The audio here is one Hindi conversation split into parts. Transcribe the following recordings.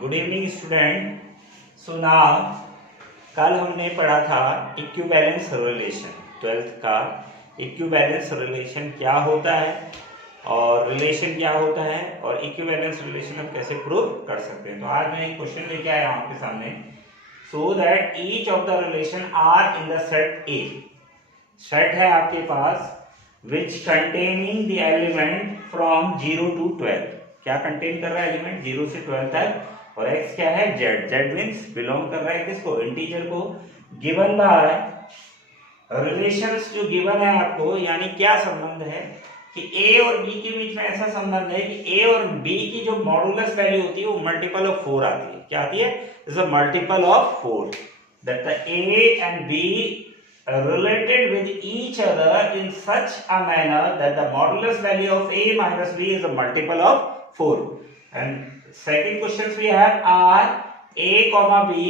Good evening student. So now कल हमने पढ़ा था इक्विवेलेंस रिलेशन, 12th का इक्विवेलेंस रिलेशन क्या होता है और रिलेशन क्या होता है और इक्विवेलेंस रिलेशन हम कैसे प्रूव कर सकते हैं। तो आज मैं एक क्वेश्चन लेके आया हूं आपके सामने। So that each of the relation are in the set A. Set है आपके पास which containing the element from 0 to 12। क्या कंटेन कर रहा है एलिमेंट 0 से 12 तक, और x क्या है z। z मींस बिलोंग कर रहा है किसको, इंटीजर को। गिवन बाय रिलेशंस जो गिवन है आपको, यानी क्या संबंध है कि a और b के बीच में ऐसा संबंध है कि a और b की जो मॉडुलस वैल्यू होती है वो मल्टीपल ऑफ 4 आती है। क्या आती है? Is a multiple of 4 that the a and b related with each other in such a manner that the modulus value of a minus b is a multiple of 4. And second questions we have are a comma b,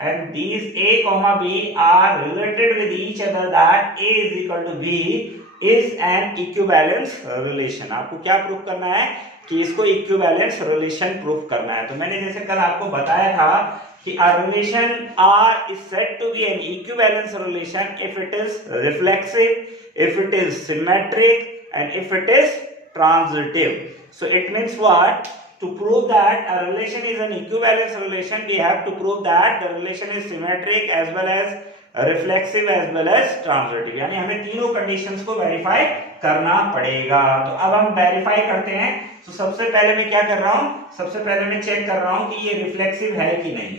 and these a comma b are related with each other that a is equal to b is an equivalence relation. आपको क्या प्रूफ करना है कि इसको इक्विवेलेंस रिलेशन प्रूफ करना है। तो मैंने जैसे कल आपको बताया था कि a relation R is said to be an equivalence relation if it is reflexive, if it is symmetric, and if it is transitive. So it means what? To prove that a relation is an equivalence relation, we have to prove that the relation is symmetric as well as reflexive as well as transitive. यानी हमें तीनों कंडीशंस को वेरीफाई करना पड़ेगा। तो अब हम वेरीफाई करते हैं। तो सबसे पहले मैं क्या कर रहा हूं, सबसे पहले मैं चेक कर रहा हूं कि ये रिफ्लेक्सिव है कि नहीं।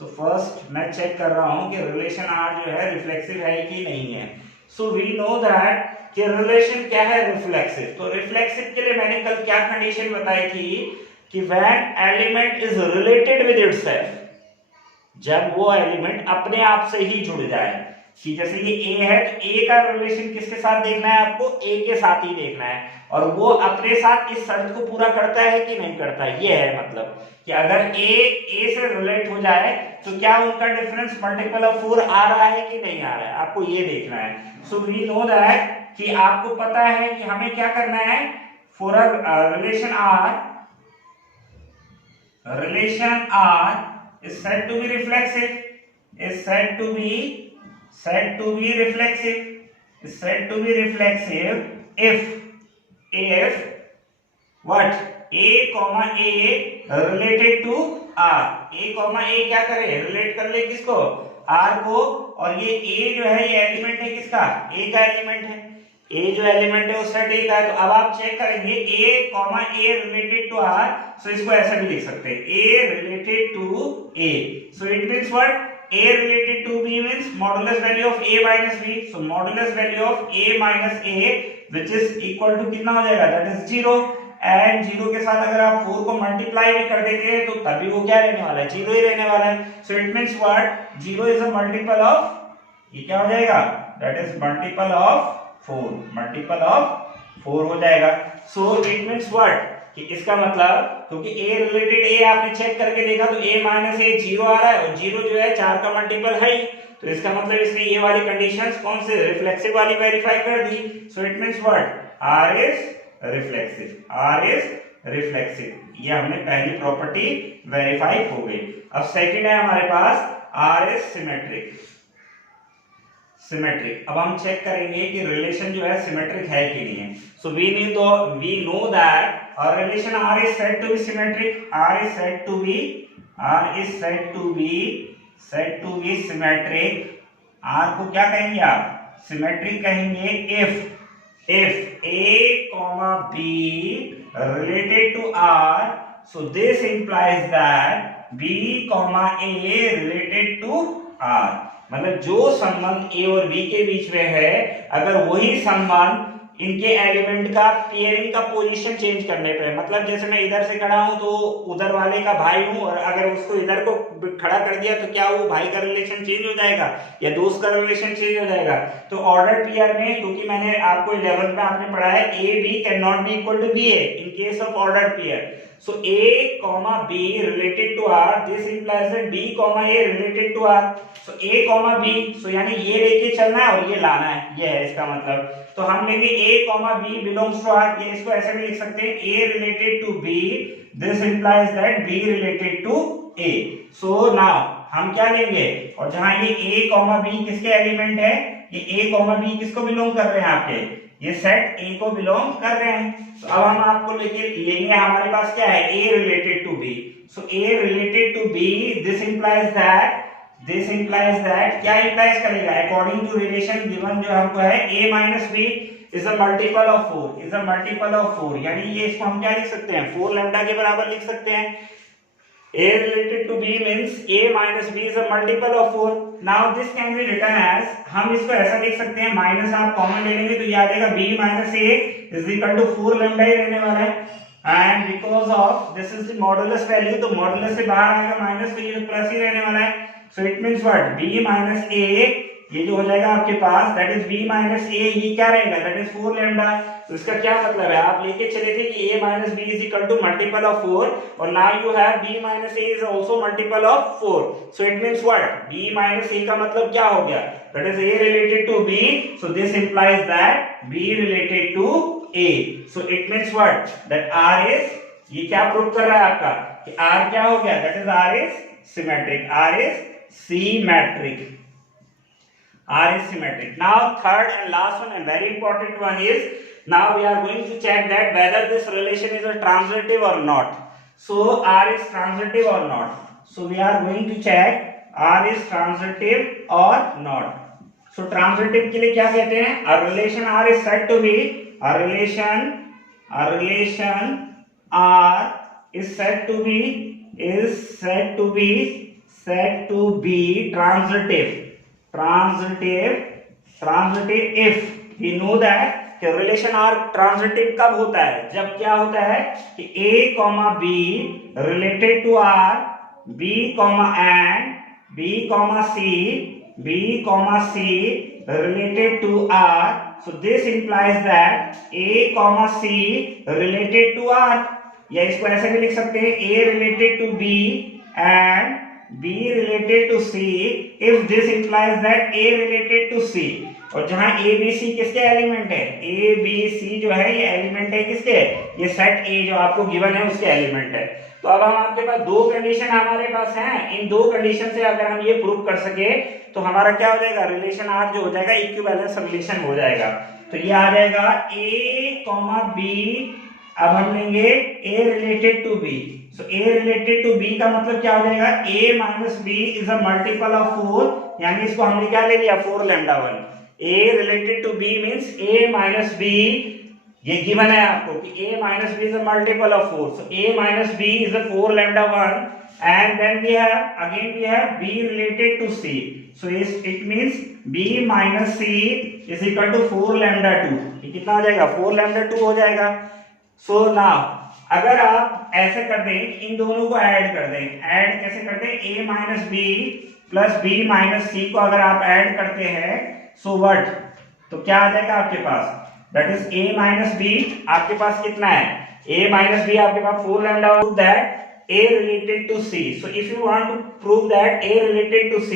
सो फर्स्ट मैं चेक कर रहा हूं कि रिलेशन आर जो है रिफ्लेक्सिव है कि नहीं है। सो वी नो दैट कि रिलेशन क्या है, रिफ्लेक्सिव। तो रिफ्लेक्सिव के लिए मैंने कल क्या कंडीशन बताई थी कि when element is related with itself, जब वो एलिमेंट अपने आप से ही जुड़ जाए। कि जैसे ये a है तो a का रिलेशन किसके साथ देखना है आपको, a के साथ ही देखना है, और वो अपने साथ इस शर्त को पूरा करता है कि नहीं करता। ये है मतलब कि अगर a से रिलेट हो जाए तो क्या उनका डिफरेंस मल्टीपल ऑफ 4 आ रहा है कि नहीं आ रहा है, आपको ये देखना है। सो वी नो दैट कि आपको पता है कि हमें क्या करना है, for a relation R is said to be reflexive, is said to be reflexive, is said to be reflexive if what a comma a related to r। a comma a क्या करे, रिलेट कर ले किसको, r को। और ये a जो है ये एलिमेंट है किसका, a का एलिमेंट है। a जो एलिमेंट है उस सेट a का है। तो अब आप चेक करेंगे a comma a related to r, सो इसको ऐसा भी लिख सकते हैं a related to a। so it means what, a related to b means modulus value of a minus b। so modulus value of a minus a which is equal to कितना हो जाएगा, that is 0। एंड 0 के साथ अगर आप 4 को मल्टीप्लाई भी कर देते हैं तो तभी वो क्या रहने वाला है, 0 ही रहने वाला है। सो it means what, 0 is a multiple of, ये क्या हो जाएगा, that is multiple of 4, multiple of 4 हो जाएगा। सो इट मींस व्हाट कि इसका मतलब, क्योंकि a रिलेटेड a आपने चेक करके देखा तो a माइनस a 0 आ रहा है, और 0 जो है 4 का मल्टीपल है ही। तो इसका मतलब इसने ये वाली कंडीशंस कौन से, रिफ्लेक्सिव वाली वेरीफाई कर दी। So it means what, r is reflexive, r is reflexive. ये हमने पहली प्रॉपर्टी वेरीफाई हो गई। अब सेकंड है हमारे पास r इज सिमेट्रिक। सिमेट्रिक, अब हम चेक करेंगे कि रिलेशन जो है सिमेट्रिक है कि नहीं है। So we know that our relation r is said to be symmetric, r is said to be symmetric। r को क्या कहेंगे आप, सिमेट्रिक कहेंगे if a comma b related to r, so this implies that b comma a related to r। मतलब जो संबंध a और b के बीच में है, अगर वही संबंध इनके एलिमेंट का पेयरिंग का पोजीशन चेंज करने पे, मतलब जैसे मैं इधर से खड़ा हूं तो उधर वाले का भाई हूं, और अगर उसको इधर को खड़ा कर दिया तो क्या वो भाई का रिलेशन चेंज हो जाएगा या दोस्त का रिलेशन चेंज हो जाएगा। तो ऑर्डर पेयर में, क्योंकि मैंने आपको 11th में आपने पढ़ा है a b can not be equal to b a in case of order pair. So a comma b related to to R, this implies that B, A related to R. So A, B, so यानी ये लेके चलना है और ये लाना है, ये है इसका मतलब। तो हम लेंगे A, B belongs to R, ये इसको ऐसे भी लिख सकते हैं A related to B, this implies that B related to A. So now हम क्या लेंगे, और जहां ये A, B किसके एलिमेंट है, ये A, B किसको बिलोंग कर रहे हैं आपके, ये सेट A को बिलोंग कर रहे हैं। तो अब हम आपको लेंगे हमारे पास क्या है, A related to B. So A related to B, this implies that क्या implies करेगा, according to relation given जो हमको है A minus B is a multiple of 4, यानी ये इसको हम क्या लिख सकते हैं, 4 लैम्डा के बराबर लिख सकते हैं। A related to B means A minus B is a multiple of 4. Now this can be written as, हम इसको ऐसा लिख सकते हैं, माइनस आप कॉमन ले लेंगे तो ये आ जाएगा B minus A is equal to 4 lambda ही रहने वाला है। And because of this is the modulus value, तो मॉडुलस से बाहर आएगा माइनस, तो ये प्लस ही रहने वाला है। So it means what, B minus A, ये जो हो जाएगा आपके पास, that is B minus A, ये क्या रहेगा, that is 4 लैम्डा। तो इसका क्या मतलब है, आप लेके चले थे कि A minus B is equal to multiple of 4, और now you have B minus A is also multiple of 4. So it means what, B minus A का मतलब क्या हो गया, that is A related to B, so this implies that B related to A. So it means what, that R is, ये क्या प्रूव कर रहा है आपका, कि R क्या हो गया, that is R is symmetric, R is symmetric. R is symmetric. Now third and last one and very important one is, now we are going to check that whether this relation is a transitive or not. So R is transitive or not. So we are going to check R is transitive or not. So transitive के लिए क्या कहते हैं, a relation R is said to be, a relation R is said to be transitive if we know that कि रिलेशन R ट्रांजिटिव कब होता है, जब क्या होता है कि A, B related to R, B, C related to R. So this implies that A, C related to R, या इसको ऐसे भी लिख सकते हैं A related to B and B related to C, if this implies that A related to C. और जहां A, B, C किसके एलिमेंट है, A, B, C जो है ये एलिमेंट है किसके, ये सेट A जो आपको गिवन है उसके एलिमेंट है। तो अब हम आपके पास दो कंडीशन हमारे पास हैं, इन दो कंडीशन से अगर हम ये प्रूव कर सके तो हमारा क्या हो जाएगा, रिलेशन R जो हो जाएगा इक्विवेलेंस रिलेशन हो जाएगा। तो ये आ जाएगा A, B, अब हम लेंगे A related to B. So A related to B का मतलब क्या हो जाएगा, A minus B is a multiple of 4, यानी इसको हमने क्या ले लिया, 4 lambda 1. A related to B means A minus B, ये गिवन है आपको कि A minus B is a multiple of 4. So A minus B is a 4 lambda 1, and then we have B related to C. So it means B minus C is equal to 4 lambda 2. ये कितना हो जाएगा, 4 lambda 2 हो जाएगा। So now अगर आप ऐसे कर दें, इन दोनों को ऐड कर दें, ऐड कैसे करते हैं, A minus B plus B minus C को अगर आप ऐड करते हैं, so what, तो क्या आ जाएगा आपके पास, that is A minus B आपके पास कितना है, A minus B आपके पास 4 lambda, prove that A related to C. So if you want to prove that A related to C,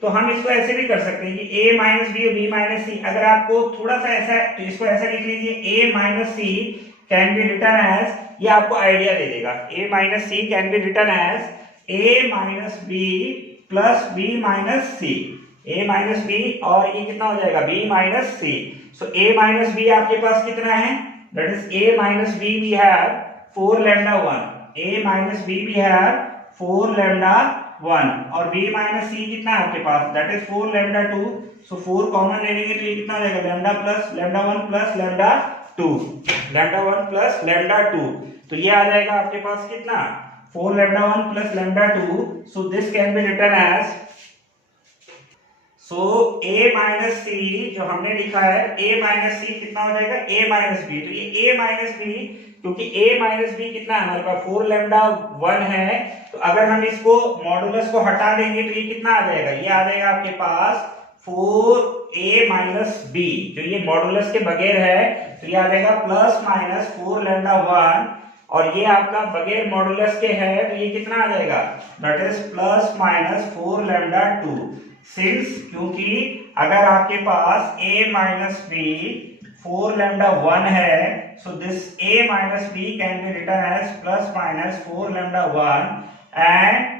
तो हम इसको ऐसे भी कर सकते हैं कि A minus B और B minus C, अगर आपको थोड़ा सा ऐसा तो इसको ऐसा लिख लीजिए, A minus C can be written as, ये आपको आइडिया दे देगा, A minus C can be written as A minus B plus B minus C, A minus B और ये कितना हो जाएगा, B minus C. So A minus B आपके पास कितना है, that is A minus B we have 4 lambda 1, A minus B we have 4 lambda 1 और B minus C कितना है आपके पास, that is 4 lambda 2. So 4 common ले लेंगे तो ये कितना हो जाएगा, lambda plus lambda 1 plus lambda 2, lambda 1 plus lambda 2. तो ये आ जाएगा आपके पास कितना, 4 lambda 1 plus lambda 2. So this can be written as, so A minus C जो हमने लिखा है, A minus C कितना हो जाएगा, A minus B. तो ये A minus B, क्योंकि A minus B कितना है हमारे पास 4 lambda 1 है, तो अगर हम इसको मॉडुलस को हटा देंगे तो ये कितना आ जाएगा, ये आ जाएगा आपके पास 4A minus B, जो ये मॉडुलस के बगैर है, तो ये आ जाएगा प्लस माइनस 4 lambda 1 और ये आपका बगैर मॉडुलस के है तो ये कितना आ जाएगा, that is plus minus 4 lambda 2। Since क्योंकि अगर आपके पास a माइनस b 4 lambda 1 है, so this a minus b can be written as plus minus 4 lambda 1, and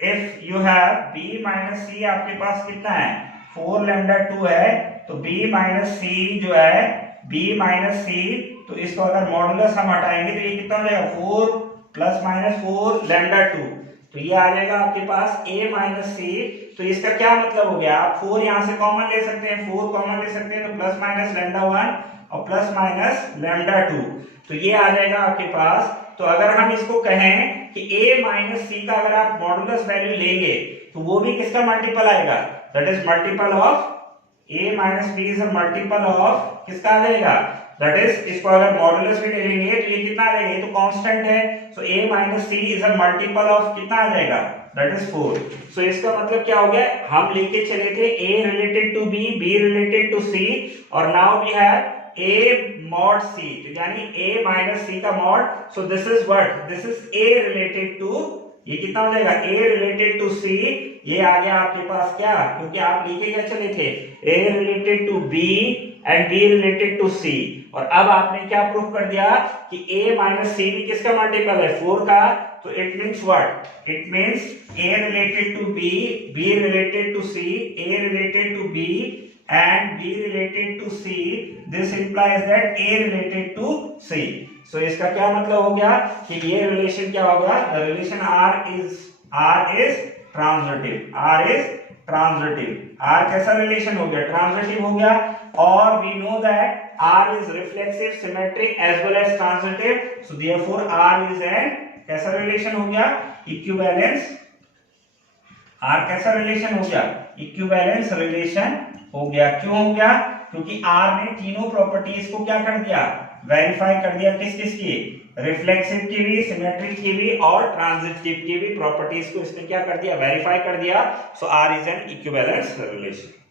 if you have b minus c आपके पास कितना है 4 lambda 2 है, तो b minus c जो है b minus c, तो इसको अगर मॉडुलस हम हटाएंगे तो ये कितना हो जाएगा 4 प्लस माइनस 4 lambda 2, तो ये आ जाएगा आपके पास a माइनस सी। तो इसका क्या मतलब हो गया, आप 4 यहां से कॉमन ले सकते हैं, 4 कॉमन ले सकते हैं, तो प्लस माइनस लैम्डा 1 और प्लस माइनस लैम्डा 2, तो ये आ जाएगा आपके पास। तो अगर हम इसको कहें कि a माइनस सी का अगर आप मॉडुलस वैल्यू लेंगे तो वो भी किसका मल्टीपल आएगा, that is multiple of a minus b is a multiple of किसका आ जाएगा, दैट इज इसको अगर मॉडुलस भी ले लेंगे तो ये कितना आ जाएगा, ये तो कांस्टेंट है, सो a minus c is a multiple of कितना आ जाएगा, दैट इज 4। सो इसका मतलब क्या हो गया, हम लेके चले थे a related to b, b related to c, और now we have a mod c, तो यानी a माइनस c का mod, so this is what, this is a related to, ये कितना हो जाएगा a रिलेटेड टू c, ये आ गया आपके पास क्या, क्योंकि आप लेके क्या चले थे a related to b and b related to c, और अब आपने क्या प्रूफ कर दिया कि a माइनस c भी किसका मल्टीपल है 4 का, तो it means what, it means a related to b, b related to c, a related to b and b related to c, this implies that a related to c। so इसका क्या मतलब हो गया कि ये रिलेशन क्या होगा, the relation r is transitive, r कैसा रिलेशन हो गया, ट्रांजिटिव हो गया, और we know that r is reflexive, symmetric as well as transitive, so therefore r is an कैसा रिलेशन हो गया, इक्विवेलेंस, r कैसा रिलेशन हो गया, इक्विवेलेंस रिलेशन हो गया। क्यों हो गया, क्योंकि R ने तीनों प्रॉपर्टीज को क्या कर दिया, वेरीफाई कर दिया, किस किस की, रिफ्लेक्सिव की भी, सिमेट्रिक की भी और ट्रांजिटिव की भी प्रॉपर्टीज को इसने क्या कर दिया, वेरीफाई कर दिया। सो R is an equivalence relation.